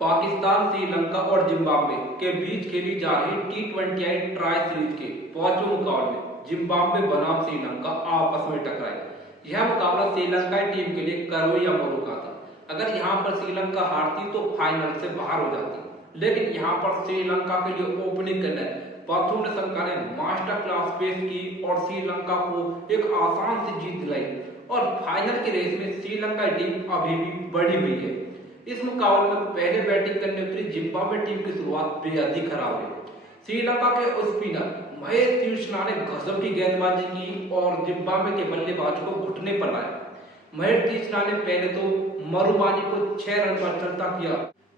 पाकिस्तान, श्रीलंका और जिम्बाब्वे के बीच खेली जा रही T20I ट्राई सीरीज के पांचवें मुकाबले में जिम्बाब्वे बनाम श्रीलंका आपस में टकराई। यह मुकाबला श्रीलंकाई टीम के लिए करो या मरो का था। अगर यहां पर श्रीलंका हारती तो फाइनल से बाहर हो जाती, लेकिन यहां पर श्रीलंका के लिए ओपनिंग करने पथुम निशंका ने मास्टर क्लास पेश की और श्रीलंका को एक आसान सी जीत दिलाई और फाइनल की रेस में श्रीलंका टीम अभी भी बढ़ी हुई है। इस मुकाबले में पहले बैटिंग करने उतरी जिम्बाब्वे टीम की शुरुआत बेहद ही खराब हुई। श्रीलंका के स्पिनर महेश तीक्ष्णा ने गजब की गेंदबाजी की और जिम्बाब्वे के बल्लेबाज को घुटने पर लाया। महेश तीक्ष्णा ने पहले तो मरुमानी को 6 रन पर चलता किया,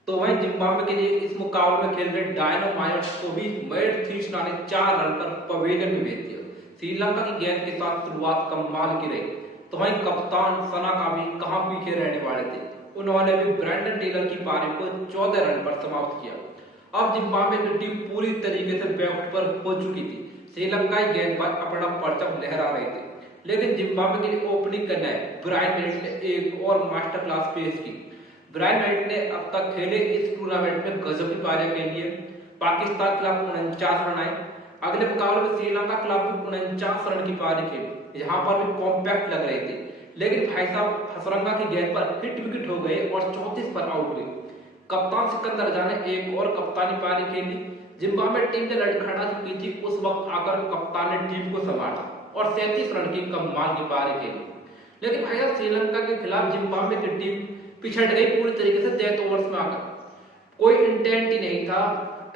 तो वहीं जिम्बाब्वे के लिए इस मुकाबले में खेल रहे डायनामाइट्स को भी महेश तीक्ष्णा ने 4 रन पर पवेलियन में भेज दिया। श्रीलंका की गेंद के साथ शुरुआत कमाल की रही, तो वहीं कप्तान सना का भी कहां पीछे रहने वाले थे। उन्होंने भी ब्रैंडन टेलर की पारी को 14 रन पर समाप्त किया। अब जिम्बाब्वे की टीम पूरी तरीके से बैकफुट पर हो चुकी थी। श्रीलंकाई गेंदबाज अपना परचम लहरा रहे थे, लेकिन जिम्बाब्वे के लिए ओपनिंग करने ब्रायन लारा ने एक और मास्टर क्लास पेश की। ब्रायन लारा ने अब तक खेले इस टूर्नामेंट में गजब की पारी खेली है। पाकिस्तान के खिलाफ 49 रन आए। अगले मुकाबले में श्रीलंका के खिलाफ 49 रन की पारी खेली। यहाँ पर भी कॉम्पैक्ट लग रहे थे, लेकिन भाई साहब हसरंगा की गेंद पर हिट विकेट हो गए और 34 पर आउट हुए। कप्तान सिकंदर रजा ने एक और कप्तानी पारी खेली। जिम्बाब्वे टीम ने लड़खड़ा चुकी थी, उस वक्त आकर कप्तान ने टीम को संभाला और 37 रन की कमाल की पारी खेली। लेकिन भाई साहब श्रीलंका के खिलाफ जिम्बाब्वे की टीम पिछड़ गई पूरी तरीके से डेथ ओवर्स में आकर। कोई इंटेंट ही नहीं था।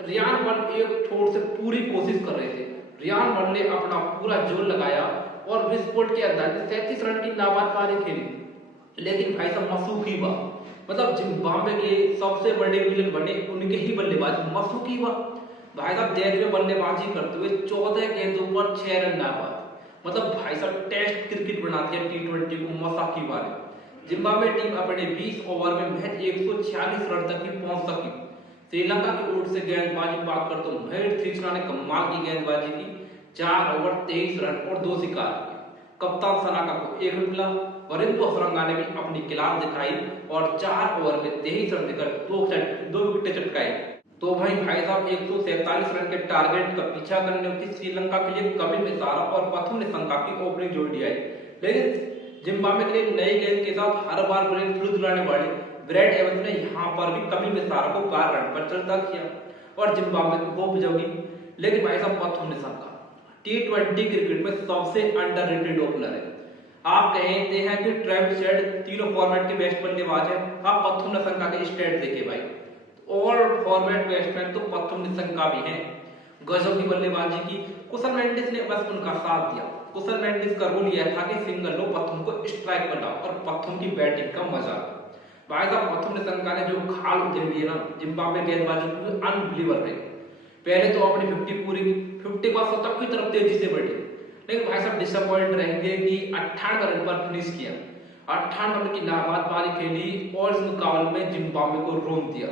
रियान बल एक छोर से पूरी कोशिश कर रहे थे। रियान बल ने अपना पूरा जोर लगाया और विस्फोट के अंदाज 37 रन की नाबाद पारी खेली। लेकिन भाई साहब मसूकी हुआ, मतलब जिम्बाब्वे के सबसे बड़े विलन बने उनके ही बल्लेबाज मसूकी हुआ। भाई साहब डेथ में बल्लेबाजी करते हुए 14 गेंदों पर 6 रन नाबाद, मतलब भाई साहब टेस्ट क्रिकेट बनाती है T20 को मसूकी वाले। जिम्बाब्वे टीम अपने 20 ओवर में महज 146 रन तक ही पहुंच सकी। श्रीलंका की ओर से गेंदबाजी बात करते तो महेश तीक्ष्णा ने कमाल की गेंदबाजी की। 4 ओवर 23 रन और 2 शिकार किए। कप्तान सनाका को 1 विकेट मिला। वरिंदु हसरंगा ने भी अपनी क्लास दिखाई और 4 ओवर में 23 रन देकर 2 विकेटें चटकाई। तो भाई साहब 147 रन के टारगेट का पीछा करने उतरी श्रीलंका के लिए कपिल मिश्रा और पथुम निशंका की ओपनिंग जोड़ी आई। लेकिन जिम्बाब्वे के लिए नई गेंद के साथ हर बार ब्रेक थ्रू दिलाने वाले ब्रैड एवंस ने यहाँ पर भी कपिल मिश्रा को 12 रन पर चलता किया और जिम्बाब्वे की होप जगी। लेकिन भाई साहब पथुम निशंका T20 क्रिकेट में सबसे अंडररेटेड ओपनर है। आप कहते हैं कि ट्रेविस हेड तीनों फॉर्मेट के बेस्ट बल्लेबाज है। आप पथुम निशंका के स्टेट देखिए भाई, ऑल फॉर्मेट बैट्समैन तो पथुम निशंका भी हैं। गजब की बल्लेबाजी की। कुशल मेंडिस ने बस उनका साथ दिया। कुशल मेंडिस का रोल यह था कि सिंगल लो पथुम को स्ट्राइक पर लाओ और पथुम की बैटिंग का मजा। भाई साहब पथुम निशंका ने जो खाल उधेड़ी है ना जिम्बाब्वे गेंदबाजों को, अनबिलीवर रही। पहले तो अपनी 50 पूरी 50 का शतक की तरफ तेजी से बढ़ी, लेकिन भाई साहब डिसअपॉइंट रहेंगे कि 98 रन पर फिनिश किया। 98 रन की नाबाद पारी खेली और इस मुकाबले में जिम्बाब्वे को रोक दिया।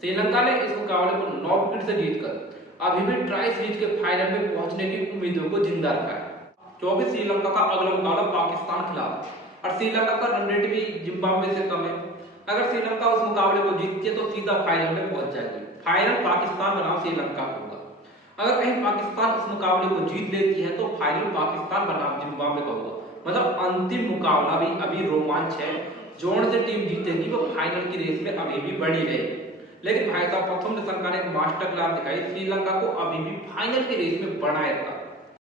श्रीलंका ने इस मुकाबले को 9 विकेट से जीतकर अभी भी ट्राई सीरीज के फाइनल में पहुंचने की उम्मीदों को जिंदा रखा है। क्योंकि श्रीलंका का अगला मुकाबला पाकिस्तान खिलाफ और श्रीलंका का रन रेट भी जिम्बाब्वे से कम है। अगर श्रीलंका उस मुकाबले को जीतती है तो सीधा फाइनल में पहुंच जाएगी। फाइनल पाकिस्तान बनाम श्रीलंका होगा। अगर कहीं पाकिस्तान इस मुकाबले को जीत लेती है तो फाइनल पाकिस्तान बनाम जिम्बाब्वे का होगा। मतलब अंतिम मुकाबला भी अभी रोमांच है। जोन से टीम जीतेगी वो फाइनल की रेस में अभी भी बढ़ी रहेगी। लेकिन भाई साहब पथुम निशंका ने मास्टर क्लास दिखाई, श्रीलंका को अभी भी फाइनल की रेस में बनाए रखा।